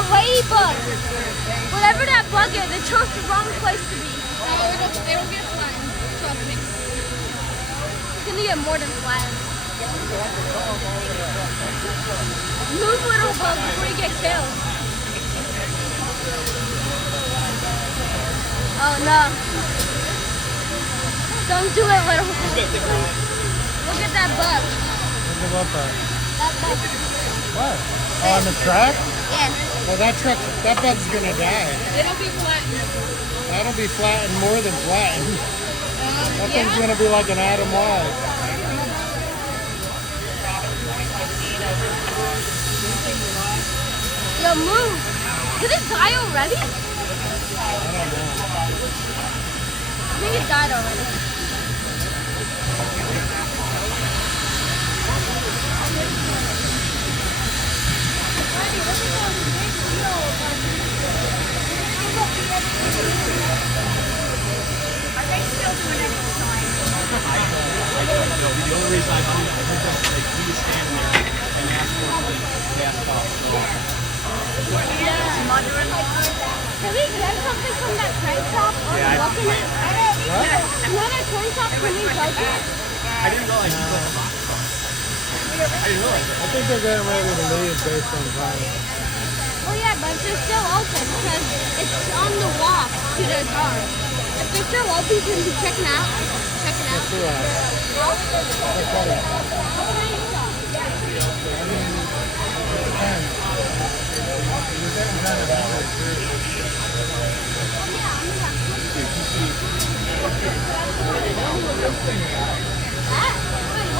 The ladybug. Whatever that bug is, it chose the wrong place to be. It'll get flattened. Trust me. It's gonna get more than flattened. Move, little bug, before you get killed. Oh no. Don't do it, little bug. Look at that bug. Look at that. That bug. What? Oh, on the track? Yeah. Well, that bug's gonna die. It'll be flattened. That'll be flattened more than flattened. That thing's gonna be like an Adam Wise. Yo, move. Did it die already? I don't know. I think it died already. Are they still doing exercise? I don't know. The only reason I heard them, like, he was standing there and asked for the gas off. Can we get something from that train shop? Yeah, Look in it? What? You know that train shop? Can we go to it? I didn't realize he was a box. I didn't realize it. I think they're getting ready to leave based on time. Oh yeah, but they're still open because it's on the walk to their car. If they're still open, can we check it out? Check it out.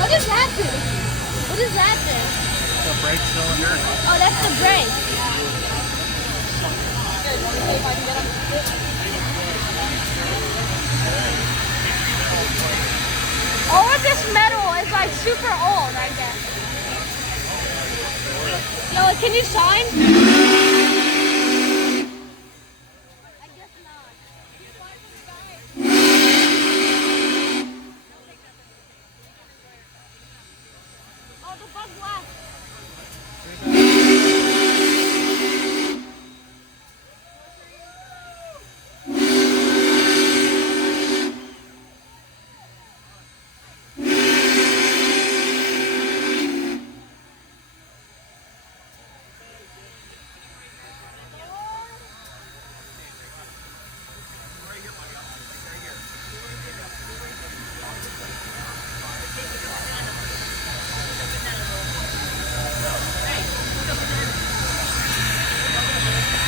What is that thing? What is that thing? The brake cylinder. Oh, that's the brake. All of this metal is like super old, I guess. Yo, can you sign? I guess not. Oh, the bug left.